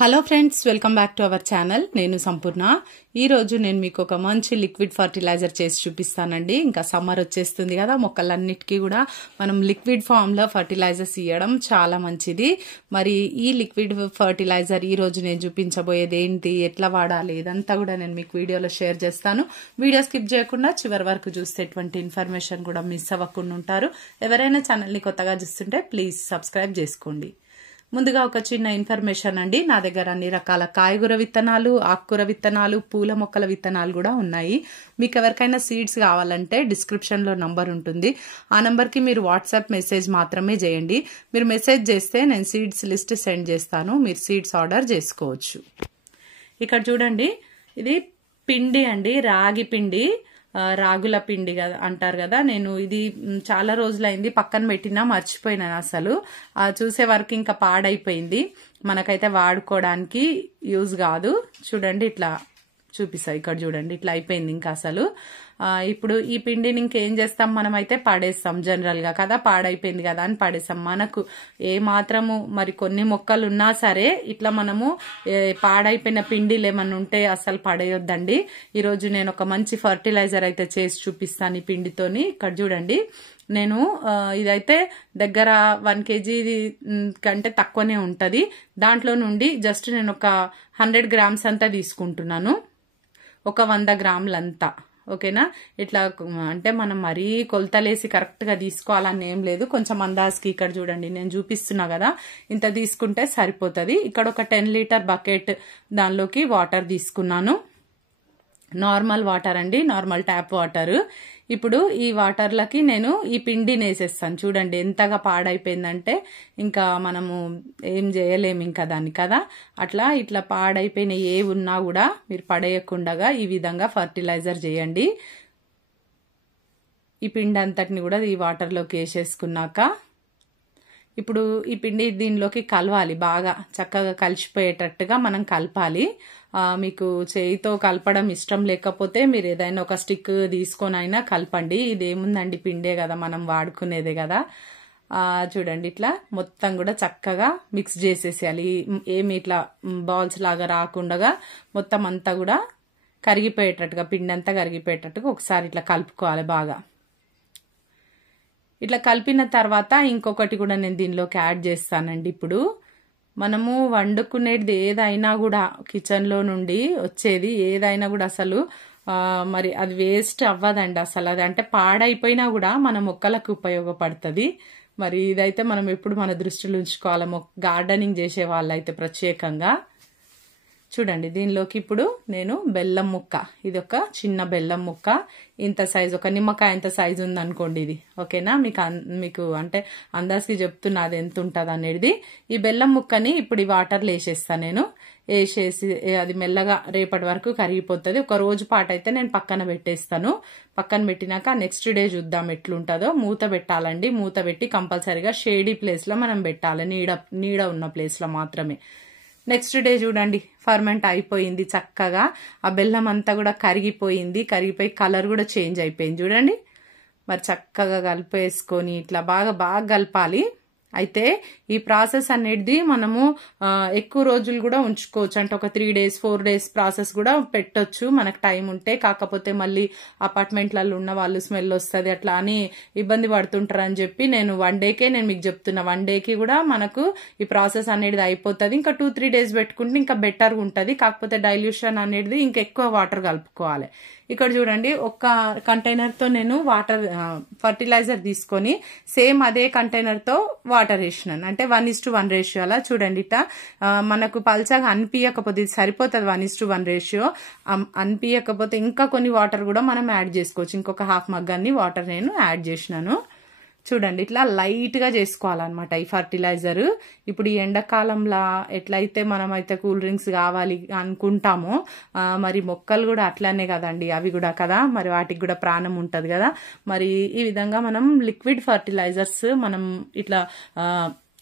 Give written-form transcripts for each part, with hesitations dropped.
Hello friends, welcome back to our channel. నేను సంపూర్ణ. ఈ రోజు నేను మీకు ఒక మంచి లిక్విడ్ ఫర్టిలైజర్ చేసి చూపిస్తానండి. ఇంకా సమ్మర్ వచ్చేస్తుంది కదా, మొక్కలన్నిటికీ కూడా మనం లిక్విడ్ ఫామ్ లో ఫర్టిలైజర్స్ ఇవ్వడం చాలా మంచిది. మరి ఈ లిక్విడ్ ఫర్టిలైజర్ ఈ రోజు నేను చూపించబోయేది ఏంటి, ఎట్లా వాడాలి, ఇదంతా కూడా నేను మీకు వీడియోలో షేర్ చేస్తాను. వీడియో స్కిప్ చేయకుండా చివరి వరకు చూస్తే ఎటువంటి ఇన్ఫర్మేషన్ కూడా మిస్ అవ్వకుండా ఉంటారు. ఎవరైనా ఛానల్ని కొత్తగా చూస్తుంటే ప్లీజ్ సబ్స్క్రైబ్ చేసుకోండి. ముందుగా ఒక చిన్న ఇన్ఫర్మేషన్ అండి. నా దగ్గర అన్ని రకాల కాయగూర విత్తనాలు, ఆకుకూర విత్తనాలు, పూల మొక్కల విత్తనాలు కూడా ఉన్నాయి. మీకు ఎవరికైనా సీడ్స్ కావాలంటే డిస్క్రిప్షన్ లో నంబర్ ఉంటుంది. ఆ నంబర్ కి మీరు వాట్సాప్ మెసేజ్ మాత్రమే చేయండి. మీరు మెసేజ్ చేస్తే నేను సీడ్స్ లిస్ట్ సెండ్ చేస్తాను. మీరు సీడ్స్ ఆర్డర్ చేసుకోవచ్చు. ఇక్కడ చూడండి, ఇది పిండి అండి, రాగి పిండి, రాగుల పిండి కదా అంటారు కదా. నేను ఇది చాలా రోజులైంది పక్కన పెట్టినా, మర్చిపోయినాను అసలు. చూసే వరకు ఇంకా పాడైపోయింది, మనకైతే వాడుకోవడానికి యూజ్ కాదు. చూడండి, ఇట్లా చూపిస్తా. ఇక్కడ చూడండి, ఇట్లా అయిపోయింది ఇంకా అసలు. ఇప్పుడు ఈ పిండిని ఇంకేం చేస్తాం, మనమైతే పడేస్తాం జనరల్ గా కదా, పాడైపోయింది కదా అని పడేస్తాం. మనకు ఏ మాత్రము మరి కొన్ని మొక్కలు ఉన్నా సరే ఇట్లా మనము పాడైపోయిన పిండిలు ఏమన్నా ఉంటే అసలు పడేయొద్దండి. ఈరోజు నేను ఒక మంచి ఫర్టిలైజర్ అయితే చేసి చూపిస్తాను ఈ పిండితోని. ఇక్కడ చూడండి, నేను ఇదైతే దగ్గర 1 kg కంటే తక్కువనే ఉంటది. దాంట్లో నుండి జస్ట్ నేను ఒక 100 grams అంతా తీసుకుంటున్నాను, ఒక 100 గ్రాములంతా. ఓకేనా? ఇట్లా అంటే మనం మరీ కొలతలేసి కరెక్ట్ గా తీసుకోవాలని ఏం లేదు, కొంచెం అందాజుకి. ఇక్కడ చూడండి, నేను చూపిస్తున్నా కదా, ఇంత తీసుకుంటే సరిపోతుంది. ఇక్కడ ఒక 10 లీటర్ బకెట్, దానిలోకి వాటర్ తీసుకున్నాను. నార్మల్ వాటర్ అండి, నార్మల్ ట్యాప్ వాటర్. ఇప్పుడు ఈ వాటర్లకి నేను ఈ పిండిని వేసేస్తాను. చూడండి ఎంతగా పాడైపోయిందంటే ఇంకా మనము ఏం చేయలేము ఇంకా దాన్ని కదా. అట్లా ఇట్లా పాడైపోయిన ఏ ఉన్నా కూడా మీరు పడేయకుండా ఈ విధంగా ఫర్టిలైజర్ చేయండి. ఈ పిండి అంతటిని కూడా ఈ వాటర్లోకి వేసేసుకున్నాక ఇప్పుడు ఈ పిండి దీనిలోకి కలవాలి, బాగా చక్కగా కలిసిపోయేటట్టుగా మనం కలపాలి. మీకు చేయితో కలపడం ఇష్టం లేకపోతే మీరు ఏదైనా ఒక స్టిక్ తీసుకొని అయినా కలపండి. ఇదేముందండి, పిండే కదా, మనం వాడుకునేదే కదా. చూడండి, ఇట్లా మొత్తం కూడా చక్కగా మిక్స్ చేసేసేయాలి. ఏమి ఇట్లా బాల్స్ లాగా రాకుండా మొత్తం అంతా కూడా కరిగిపోయేటట్టుగా, పిండి అంతా కరిగిపోయేటట్టుగా ఒకసారి ఇట్లా కలుపుకోవాలి బాగా. ఇట్లా కలిపిన తర్వాత ఇంకొకటి కూడా నేను దీనిలోకి యాడ్ చేస్తానండి. ఇప్పుడు మనము వండుకునేది ఏదైనా కూడా, కిచెన్లో నుండి వచ్చేది ఏదైనా కూడా అసలు మరి అది వేస్ట్ అవ్వదండి అసలు. అది అంటే పాడైపోయినా కూడా మన మొక్కలకు ఉపయోగపడుతుంది. మరి ఇదైతే మనం ఎప్పుడు మన దృష్టిలో ఉంచుకోవాలి, గార్డెనింగ్ చేసే వాళ్ళైతే ప్రత్యేకంగా. చూడండి, దీనిలోకి ఇప్పుడు నేను బెల్లం ముక్క, ఇది ఒక చిన్న బెల్లం ముక్క, ఇంత సైజు, ఒక నిమ్మకాయ ఎంత సైజు ఉందనుకోండి ఇది. ఓకేనా? మీకు అంటే అందాజుకి చెప్తున్నా అది ఎంత ఉంటుంది అనేది. ఈ బెల్లం ముక్కని ఇప్పుడు ఈ వాటర్లో వేసేస్తాను నేను. వేసేసి అది మెల్లగా రేపటి వరకు కరిగిపోతుంది. ఒక రోజు పాటు అయితే నేను పక్కన పెట్టేస్తాను. పక్కన పెట్టినాక నెక్స్ట్ డే చూద్దాం ఎట్లుంటుందో. మూత పెట్టాలండి. మూత పెట్టి కంపల్సరీగా షేడీ ప్లేస్ లో మనం పెట్టాలి, నీడ ఉన్న ప్లేస్ లో మాత్రమే. నెక్స్ట్ డే చూడండి, ఫర్మెంట్ అయిపోయింది చక్కగా. ఆ బెల్లం అంతా కూడా కరిగిపోయి కలర్ కూడా చేంజ్ అయిపోయింది. చూడండి, మరి చక్కగా కలిపేసుకొని ఇట్లా బాగా కలపాలి. అయితే ఈ ప్రాసెస్ అనేది మనము ఎక్కువ రోజులు కూడా ఉంచుకోవచ్చు, అంటే ఒక 3 days 4 days ప్రాసెస్ కూడా పెట్టొచ్చు మనకు టైం ఉంటే. కాకపోతే మళ్ళీ అపార్ట్మెంట్లలో ఉన్న వాళ్ళు స్మెల్ వస్తుంది అట్లా అని ఇబ్బంది పడుతుంటారు అని చెప్పి నేను 1 dayకే నేను మీకు చెప్తున్నా. 1 dayకి కూడా మనకు ఈ ప్రాసెస్ అనేది అయిపోతుంది. ఇంకా 2-3 days పెట్టుకుంటే ఇంకా బెటర్గా ఉంటుంది. కాకపోతే డైల్యూషన్ అనేది ఇంకా ఎక్కువ వాటర్ కలుపుకోవాలి. ఇక్కడ చూడండి, ఒక కంటైనర్తో నేను ఫర్టిలైజర్ తీసుకొని సేమ్ అదే కంటైనర్తో వాటర్ వేసినాను, అంటే 1:1 రేషియో. అలా చూడండి, ఇట్లా మనకు పల్చగా అనిపించకపోతే ఇది సరిపోతుంది 1:1 రేషియో. అనిపించకపోతే ఇంకా కొన్ని వాటర్ కూడా మనం యాడ్ చేసుకోవచ్చు. ఇంకొక హాఫ్ మగ్గాన్ని వాటర్ నేను యాడ్ చేసినాను. చూడండి, ఇట్లా లైట్ గా చేసుకోవాలన్నమాట ఈ ఫర్టిలైజర్. ఇప్పుడు ఈ ఎండాకాలంలో ఎట్లయితే మనమైతే కూల్ డ్రింక్స్ కావాలి అనుకుంటామో, మరి మొక్కలు కూడా అట్లానే కదండి, అవి కూడా కదా, మరి వాటికి కూడా ప్రాణం ఉంటది కదా. మరి ఈ విధంగా మనం లిక్విడ్ ఫర్టిలైజర్స్ మనం ఇట్లా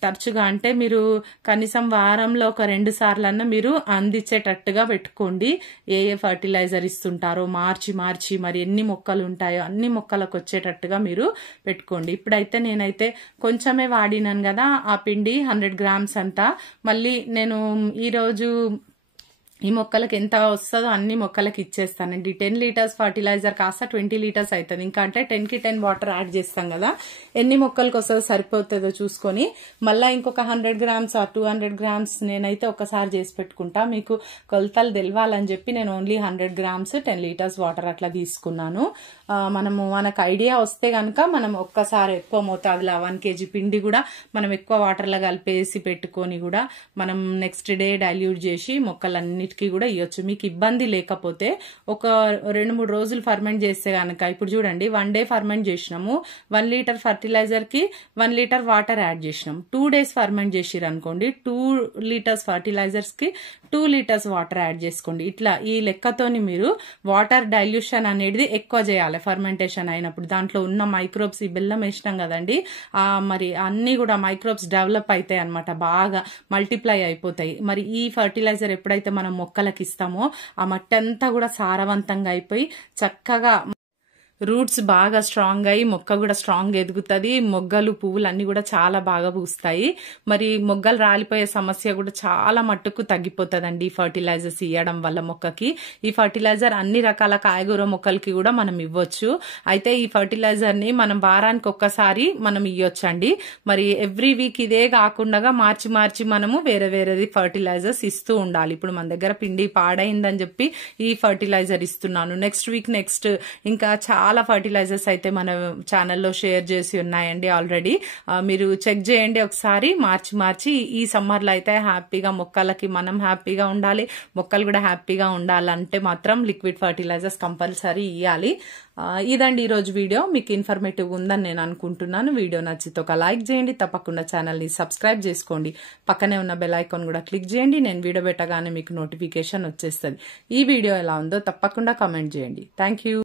తరచుగా అంటే మీరు కనీసం వారంలో ఒక 2 సార్లన్నా మీరు అందించేటట్టుగా పెట్టుకోండి. ఏ ఫర్టిలైజర్ ఇస్తుంటారో మార్చి మరి ఎన్ని మొక్కలు ఉంటాయో అన్ని మొక్కలకు వచ్చేటట్టుగా మీరు పెట్టుకోండి. ఇప్పుడైతే నేనైతే కొంచెమే వాడినాను కదా ఆ పిండి 100 గ్రామ్స్ అంతా. మళ్ళీ నేను ఈరోజు ఈ మొక్కలకి ఎంత వస్తుందో అన్ని మొక్కలకి ఇచ్చేస్తానండి. 10 లీటర్స్ ఫర్టిలైజర్ కాస్త 20 లీటర్స్ అవుతుంది. ఇంకా అంటే 10కి 10 వాటర్ యాడ్ చేస్తాం కదా, ఎన్ని మొక్కలకి వస్తుందో సరిపోతుందో చూసుకొని మళ్ళీ ఇంకొక 100 గ్రామ్స్ 200 గ్రామ్స్ నేనైతే ఒకసారి చేసి పెట్టుకుంటా. మీకు కొలతలు తెలవాలని చెప్పి నేను ఓన్లీ 100 గ్రామ్స్ 10 లీటర్స్ వాటర్ అట్లా తీసుకున్నాను. మనకు ఐడియా వస్తే కనుక మనం ఒక్కసారి ఎక్కువ మోతాదులో 1 kg పిండి కూడా మనం ఎక్కువ వాటర్లో కలిపేసి పెట్టుకొని కూడా మనం నెక్స్ట్ డే డైల్యూట్ చేసి మొక్కలన్నిటికీ కూడా ఇవ్వచ్చు. మీకు ఇబ్బంది లేకపోతే ఒక 2-3 రోజులు ఫర్మెంట్ చేస్తే కనుక, ఇప్పుడు చూడండి 1 డే ఫర్మెంట్ చేసినాము, 1 లీటర్ ఫర్టిలైజర్ కి 1 లీటర్ వాటర్ యాడ్ చేసినాం. 2 days ఫర్మెంట్ చేసిరు అనుకోండి, 2 లీటర్స్ ఫర్టిలైజర్స్ కి 2 లీటర్స్ వాటర్ యాడ్ చేసుకోండి. ఇట్లా ఈ లెక్కతోని మీరు వాటర్ డైల్యూషన్ అనేది ఎక్కువ చేయాలి. ఫర్మెంటేషన్ అయినప్పుడు దాంట్లో ఉన్న మైక్రోబ్స్, ఈ బెల్లం వేసినాం కదండి, మరి అన్ని కూడా మైక్రోబ్స్ డెవలప్ అవుతాయి అనమాట, బాగా మల్టిప్లై అయిపోతాయి. మరి ఈ ఫర్టిలైజర్ ఎప్పుడైతే మనం మొక్కలకి ఇస్తామో ఆ మట్టి అంతా కూడా సారవంతంగా అయిపోయి చక్కగా రూట్స్ బాగా స్ట్రాంగ్ అయ్యి మొక్క కూడా స్ట్రాంగ్ ఎదుగుతుంది. మొగ్గలు పువ్వులు అన్ని కూడా చాలా బాగా పూస్తాయి. మరి మొగ్గలు రాలిపోయే సమస్య కూడా చాలా మట్టుకు తగ్గిపోతుందండి ఈ ఫర్టిలైజర్స్ ఇవ్వడం వల్ల మొక్కకి. ఈ ఫర్టిలైజర్ అన్ని రకాల కాయగూర మొక్కలకి కూడా మనం ఇవ్వచ్చు. అయితే ఈ ఫర్టిలైజర్ ని మనం వారానికి ఒక్కసారి మనం ఇవ్వచ్చండి. మరి ఎవ్రీ వీక్ ఇదే కాకుండా మార్చి మనము వేరేది ఫర్టిలైజర్స్ ఇస్తూ ఉండాలి. ఇప్పుడు మన దగ్గర పిండి పాడైందని చెప్పి ఈ ఫర్టిలైజర్ ఇస్తున్నాను, నెక్స్ట్ వీక్ నెక్స్ట్ ఇంకా చాలా ఫర్టిలైజర్స్ అయితే మన ఛానల్లో షేర్ చేసి ఉన్నాయండి ఆల్రెడీ. మీరు చెక్ చేయండి ఒకసారి. మార్చి ఈ సమ్మర్లో అయితే హ్యాపీగా మొక్కలకి మనం హ్యాపీగా ఉండాలి, మొక్కలు కూడా హ్యాపీగా ఉండాలంటే మాత్రం లిక్విడ్ ఫర్టిలైజర్స్ కంపల్సరీ ఇవ్వాలి. ఇదండి ఈరోజు వీడియో. మీకు ఇన్ఫర్మేటివ్ ఉందని నేను అనుకుంటున్నాను. వీడియో నచ్చితే ఒక లైక్ చేయండి, తప్పకుండా ఛానల్ని సబ్స్క్రైబ్ చేసుకోండి, పక్కనే ఉన్న బెల్ ఐకాన్ కూడా క్లిక్ చేయండి. నేను వీడియో పెట్టగానే మీకు నోటిఫికేషన్ వచ్చేస్తుంది. ఈ వీడియో ఎలా ఉందో తప్పకుండా కామెంట్ చేయండి. Thank you.